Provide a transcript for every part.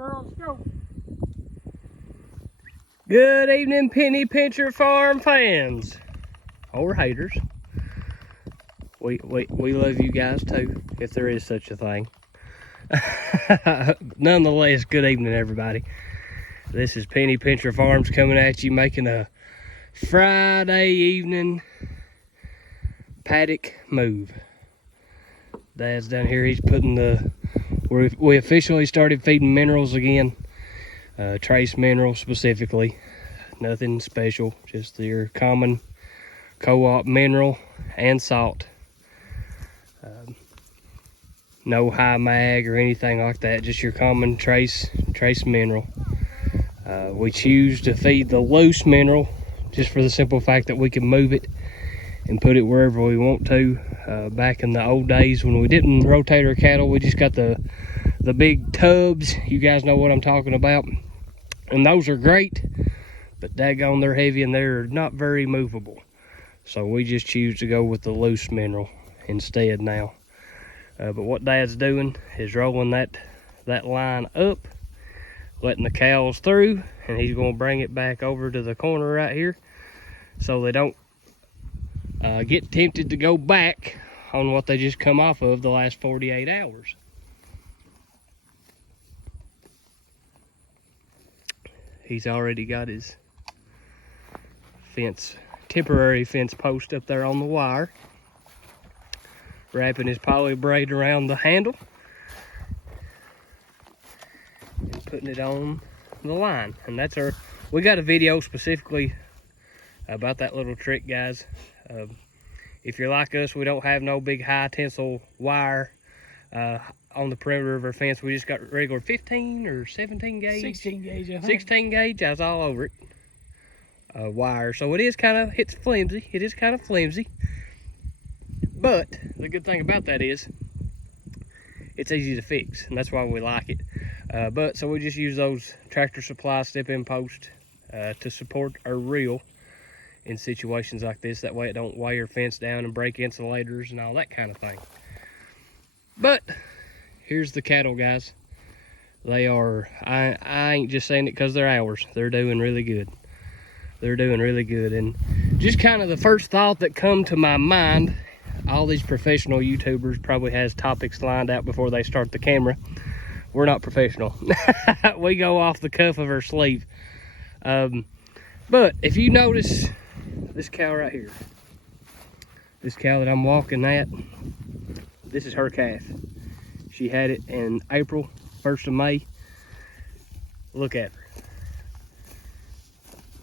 on, girls, go. Good evening, Penny Pincher Farm fans or haters. We love you guys too, if there is such a thing. Nonetheless, good evening, everybody. This is Penny Pincher Farms coming at you, making a Friday evening paddock move. Dad's down here. He's putting we officially started feeding minerals again. Trace minerals specifically. Nothing special, just your common co-op mineral and salt. No high mag or anything like that, just your common trace mineral. We choose to feed the loose mineral just for the simple fact that we can move it and put it wherever we want to. Back in the old days when we didn't rotate our cattle, we just got the big tubs. You guys know what I'm talking about. And those are great, but daggone, they're heavy and they're not very movable. So we just choose to go with the loose mineral instead now. But what Dad's doing is rolling that line up, letting the cows through, and he's going to bring it back over to the corner right here so they don't get tempted to go back on what they just come off of the last 48 hours. He's already got his temporary fence post up there on the wire, wrapping his poly braid around the handle and putting it on the line. And that's we got a video specifically about that little trick, guys. If you're like us, we don't have no big high tensile wire on the perimeter of our fence. We just got regular 15 or 17 gauge. 16 gauge, I think. 16 gauge, I was all over it. Wire. So it's flimsy. It is kind of flimsy. But the good thing about that is it's easy to fix, and that's why we like it. So we just use those Tractor Supply step-in posts to support our reel in situations like this. That way it don't weigh your fence down and break insulators and all that kind of thing. But here's the cattle, guys. They are, I ain't just saying it because they're ours. They're doing really good. They're doing really good. And just kind of the first thought that come to my mind, all these professional YouTubers probably has topics lined out before they start the camera. We're not professional. We go off the cuff of our sleeve. But if you notice this cow right here, this cow that I'm walking at, this is her calf. She had it in April, 1st of May. Look at her.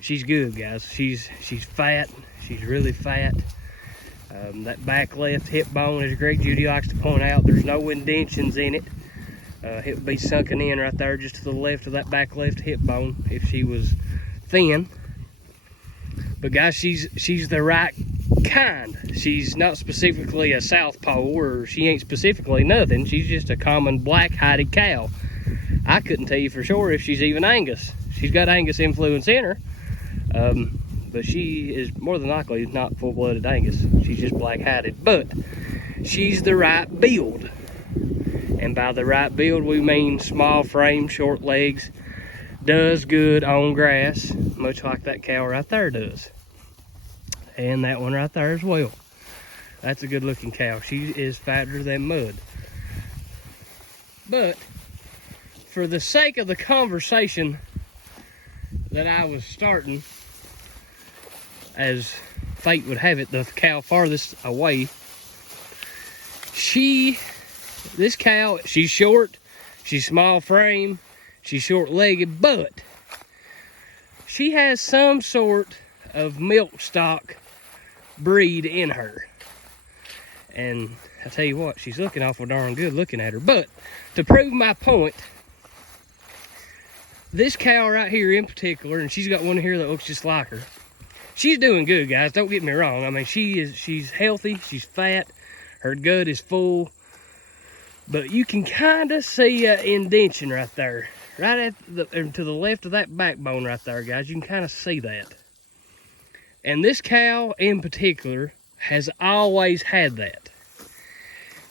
She's good, guys. She's fat. She's really fat. That back left hip bone, as Greg Judy likes to point out, there's no indentions in it. It would be sunken in right there just to the left of that back left hip bone if she was thin. But guys, she's the right kind. She's not specifically a southpaw, or she ain't specifically nothing. She's just a common black-hided cow. I couldn't tell you for sure if she's even Angus. She's got Angus influence in her, but she is more than likely not full-blooded Angus. She's just black-hided, but she's the right build. And by the right build, we mean small frame, short legs, does good on grass, much like that cow right there does. And that one right there as well. That's a good looking cow. She is fatter than mud. But for the sake of the conversation that I was starting, as fate would have it, the cow farthest away, this cow, she's short, she's small frame, she's short legged, but she has some sort of milk stock breed in her. And I tell you what, she's looking awful darn good looking at her. But to prove my point, this cow right here in particular, and she's got one here that looks just like her, she's doing good, guys. Don't get me wrong. I mean, she's healthy, she's fat, her gut is full, but you can kind of see an indention right there, right to the left of that backbone right there, guys. You can kind of see that. And this cow in particular has always had that.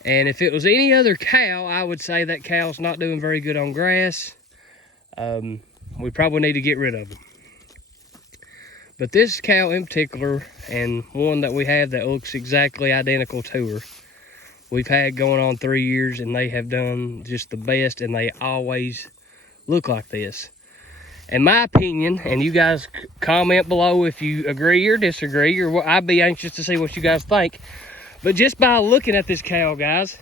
And if it was any other cow, I would say that cow's not doing very good on grass. we probably need to get rid of them. But this cow in particular, and one that we have that looks exactly identical to her, we've had going on 3 years, and they have done just the best, and they always look like this. In my opinion, and you guys comment below if you agree or disagree, or I'd be anxious to see what you guys think. But just by looking at this cow, guys,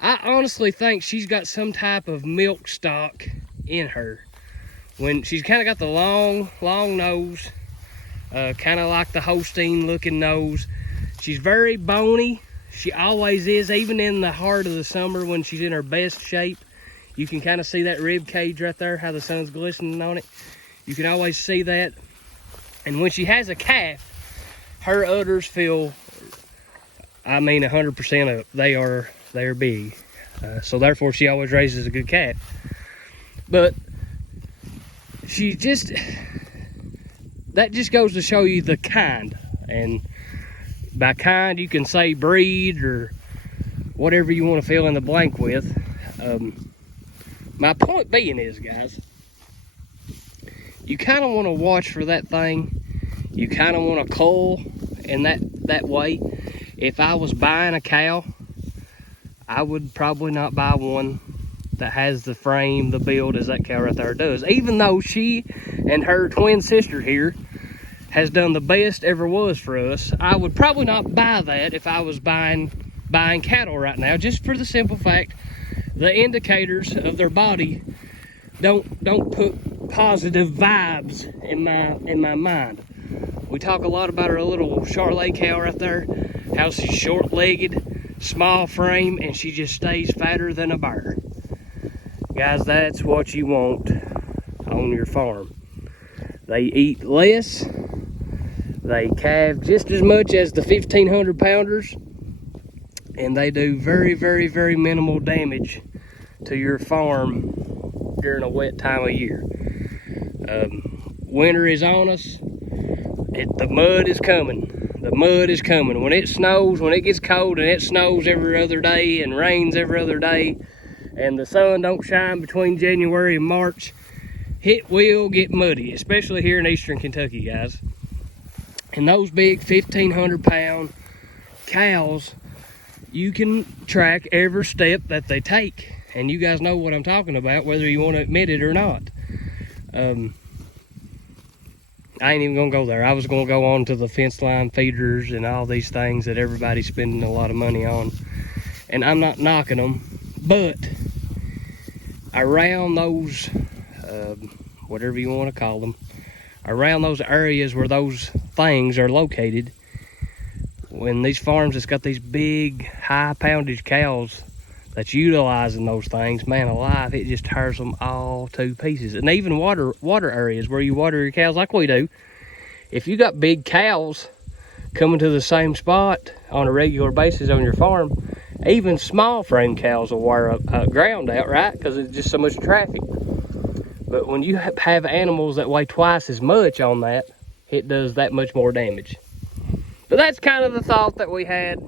I honestly think she's got some type of milk stock in her. When she's kind of got the long nose, kind of like the Holstein looking nose. She's very bony. She always is, even in the heart of the summer when she's in her best shape. You can kind of see that rib cage right there, how the sun's glistening on it. You can always see that. And when she has a calf, her udders feel, I mean 100% up. They are big. So therefore she always raises a good calf. But that just goes to show you the kind. And by kind, you can say breed or whatever you want to fill in the blank with. My point being is, guys, you kind of want to watch for that thing. You kind of want to cull in that way. If I was buying a cow, I would probably not buy one that has the frame, the build as that cow right there does. Even though she and her twin sister here has done the best ever was for us, I would probably not buy that if I was buying cattle right now, just for the simple fact the indicators of their body don't put positive vibes in my mind. We talk a lot about our little Charolais cow right there, how she's short-legged, small frame, and she just stays fatter than a bear. Guys, that's what you want on your farm. They eat less, they calve just as much as the 1,500 pounders, and they do very, very, very minimal damage to your farm during a wet time of year. Winter is on us. The mud is coming. The mud is coming. When it snows, when it gets cold and it snows every other day and rains every other day, and the sun don't shine between January and March, it will get muddy, especially here in eastern Kentucky, guys. And those big 1,500 pound cows, you can track every step that they take. And you guys know what I'm talking about, whether you want to admit it or not. I ain't even gonna go there. I was gonna go on to the fence line feeders and all these things that everybody's spending a lot of money on. And I'm not knocking them, but around those, whatever you want to call them, around those areas where those things are located, when these farms that's got these big high poundage cows that's utilizing those things, man alive, it just tears them all to pieces. And even water areas where you water your cows like we do, if you got big cows coming to the same spot on a regular basis on your farm, even small frame cows will wear ground out, right? Because it's just so much traffic. But when you have animals that weigh twice as much on that, it does that much more damage. But that's kind of the thought that we had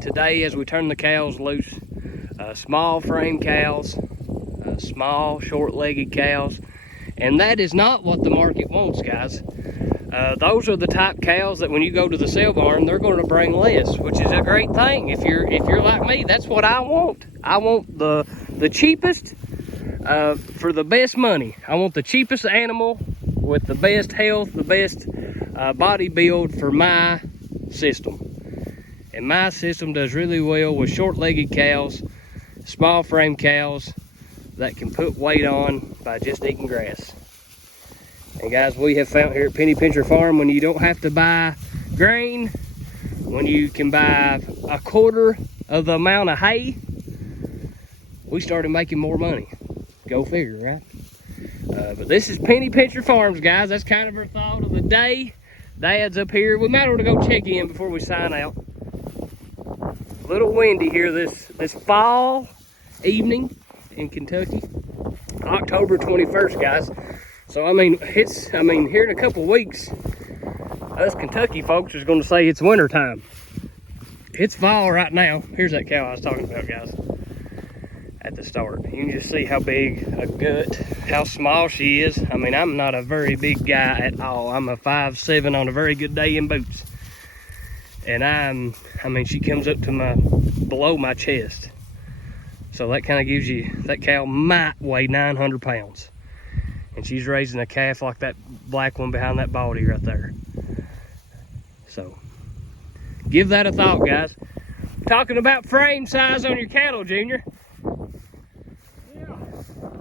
today as we turn the cows loose. Small frame cows, small short-legged cows, and that is not what the market wants, guys. Those are the type cows that when you go to the sale barn, they're going to bring less, which is a great thing. If you're like me, that's what I want. I want the cheapest for the best money. I want the cheapest animal with the best health, the best body build for my system. And my system does really well with short-legged cows, small frame cows that can put weight on by just eating grass. And guys, we have found here at Penny Pincher Farm, when you don't have to buy grain, when you can buy a quarter of the amount of hay, we started making more money. Go figure, right? But this is Penny Pincher Farms, guys. That's kind of our thought of the day. Dad's up here. We might want to go check in before we sign out. A little windy here this fall evening in Kentucky. October 21st, guys. So I mean here in a couple of weeks, us Kentucky folks is going to say it's winter time. It's fall right now. Here's that cow I was talking about, guys. at the start. You can just see how big a gut, how small she is. I mean, I'm not a very big guy at all. I'm a 5'7" on a very good day in boots. And I mean, she comes up to below my chest. So that kind of gives you, that cow might weigh 900 pounds. And she's raising a calf like that black one behind that baldy right there. So give that a thought, guys. Talking about frame size on your cattle, Junior.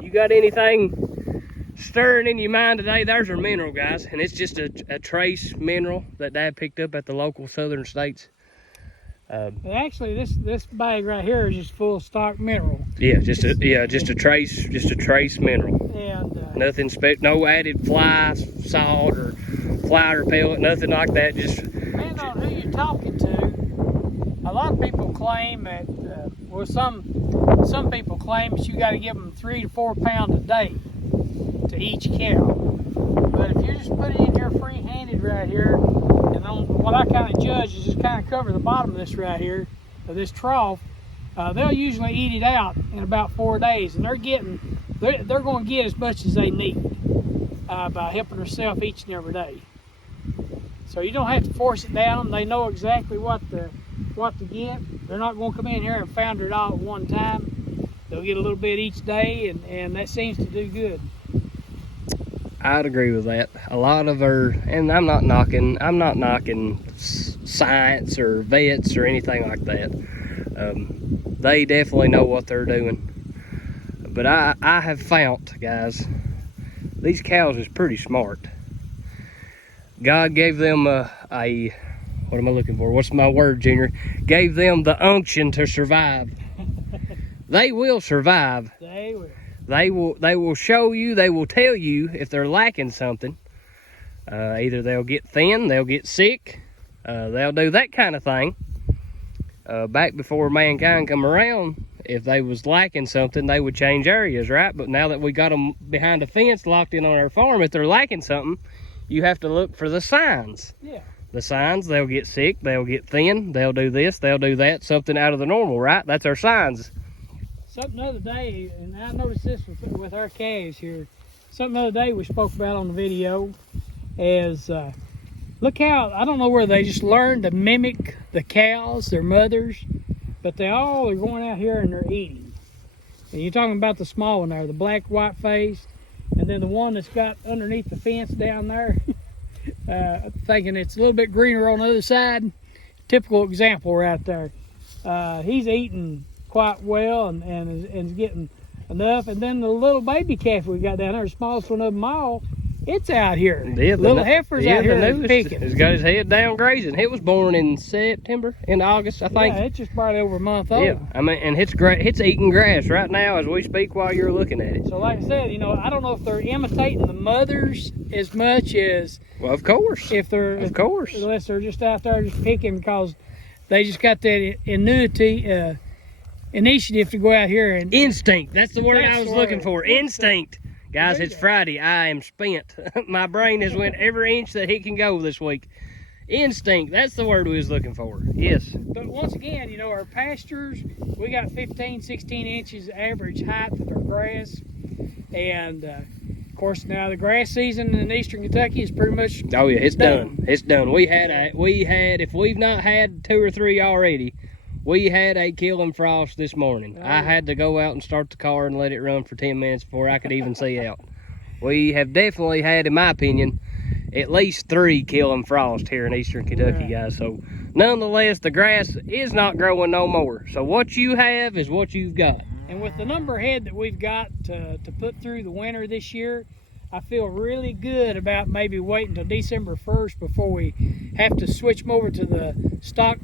You got anything stirring in your mind today? There's our mineral, guys, and it's just a trace mineral that Dad picked up at the local Southern States. Actually, this bag right here is just full of stock mineral. Yeah, just a trace mineral. And nothing no added fly salt or fly repellent, nothing like that. Just depending on who you're talking to. A lot of people claim that, well, some people claim that you got to give them 3 to 4 pounds a day to each cow. But if you're just putting it in here free-handed right here, and on what I kind of judge is just kind of cover the bottom of this right here, of this trough, they'll usually eat it out in about 4 days, and they're going to get as much as they need by helping themselves each and every day. So you don't have to force it down. They know exactly what to get. They're not going to come in here and founder it all at one time. They'll get a little bit each day, and that seems to do good. I'd agree with that. A lot of her, and I'm not knocking science or vets or anything like that. They definitely know what they're doing. But I have found, guys, these cows is pretty smart. God gave them what am I looking for? What's my word, Junior? Gave them the unction to survive. They will survive. They will. They will show you, they will tell you if they're lacking something. Either they'll get thin, they'll get sick, they'll do that kind of thing. Back before mankind come around, if they was lacking something, they would change areas, right? But now that we got them behind a fence locked in on our farm, if they're lacking something, you have to look for the signs. Yeah. The signs, they'll get sick, they'll get thin, they'll do this, they'll do that, something out of the normal, right? That's our signs. Something the other day, and I noticed this with our calves here. Something the other day we spoke about on the video is, look how, I don't know where they just learned to mimic the cows, their mothers, but they all are going out here and they're eating. And you're talking about the small one there, the black white face, and then the one that's got underneath the fence down there, thinking it's a little bit greener on the other side. Typical example right there. He's eating quite well and is getting enough. And then the little baby calf we got down there, the smallest one of them all, it's out here. Yeah, little heifer's out here picking. He's got his head down grazing. It was born in September, in August, I think. Yeah, it's just probably over a month old. Yeah, I mean, and it's eating grass right now as we speak while you're looking at it. So like I said, I don't know if they're imitating the mothers as much as... Well, of course. If they're... Of course. Unless they're just out there just picking because they just got that initiative to go out here and... Instinct. That's the word I was looking for. Instinct. Guys, it's Friday. I am spent. My brain has went every inch that it can go this week. Instinct. That's the word we was looking for. Yes. But once again, our pastures, we got 15, 16 inches average height of our grass. And, of course, now the grass season in eastern Kentucky is pretty much Oh, yeah, it's done. It's done. We had, if we've not had 2 or 3 already, we had a killing frost this morning. I had to go out and start the car and let it run for 10 minutes before I could even see out. We have definitely had, in my opinion, at least 3 killing frost here in eastern Kentucky, guys. So, nonetheless, the grass is not growing no more. So, what you have is what you've got. And with the number of head that we've got to put through the winter this year, I feel really good about maybe waiting until December 1st before we have to switch them over to the stock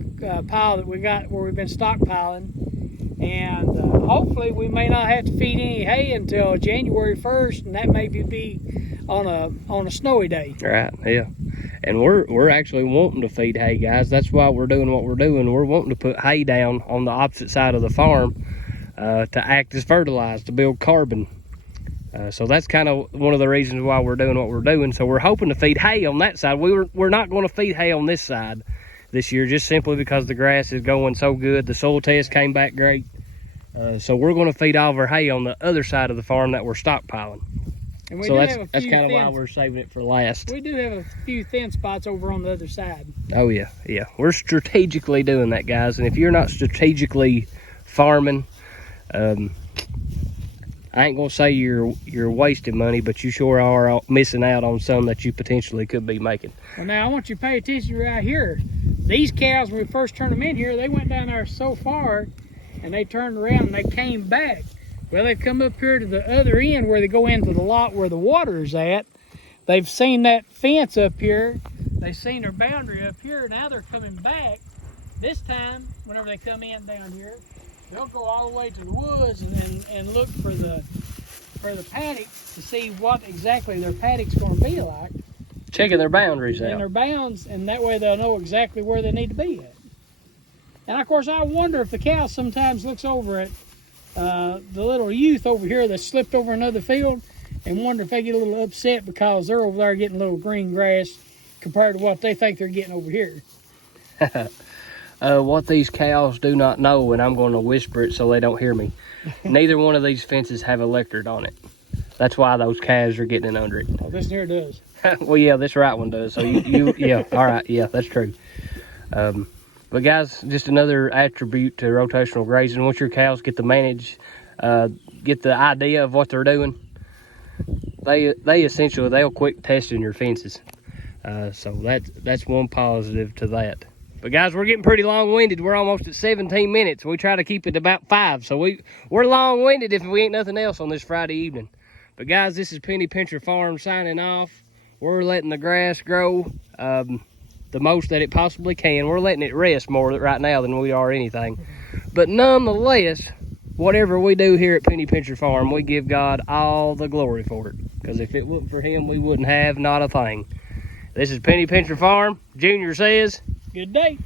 pile that we got where we've been stockpiling. And hopefully we may not have to feed any hay until January 1st, and that may be on a snowy day. Right, yeah. And we're actually wanting to feed hay, guys. That's why we're doing what we're doing. We're wanting to put hay down on the opposite side of the farm to act as fertilizer, to build carbon. So that's kind of one of the reasons why we're doing what we're doing. So we're hoping to feed hay on that side. We're not going to feed hay on this side this year, just simply because the grass is going so good. The soil test came back great. So we're going to feed all of our hay on the other side of the farm that we're stockpiling. And we So do that's have a that's few kind of thin, why we're saving it for last. we do have a few thin spots over on the other side. Oh yeah, yeah. We're strategically doing that, guys. And if you're not strategically farming, I ain't gonna say you're wasting money, but you sure are missing out on some that you potentially could be making. Well, now I want you to pay attention right here. These cows, when we first turned them in here, they went down there so far, and they turned around and they came back. Well, they've come up here to the other end where they go into the lot where the water is at. They've seen that fence up here. They've seen their boundary up here. Now they're coming back. This time, whenever they come in down here, they'll go all the way to the woods and look for the paddock to see what exactly their paddock's going to be like. Checking their boundaries And out. their bounds, and that way they'll know exactly where they need to be at. And of course, I wonder if the cow sometimes looks over at the little youth over here that slipped over another field and wonder if they get a little upset because they're over there getting a little green grass compared to what they think they're getting over here. What these cows do not know, and I'm going to whisper it so they don't hear me. Neither one of these fences have electric on it. That's why those calves are getting in under it. Oh, this here does. Well, yeah, this right one does. So you yeah, all right, yeah, that's true. But guys, just another attribute to rotational grazing. Once your cows get to manage, get the idea of what they're doing, they essentially they'll quit testing your fences. So that's one positive to that. But guys, we're getting pretty long-winded. We're almost at 17 minutes. We try to keep it about 5. So we're long-winded if we ain't nothing else on this Friday evening. But guys, this is Penny Pincher Farm signing off. We're letting the grass grow the most that it possibly can. We're letting it rest more right now than we are anything. But nonetheless, whatever we do here at Penny Pincher Farm, we give God all the glory for it. Because if it wasn't for him, we wouldn't have not a thing. This is Penny Pincher Farm. Junior says, Good day.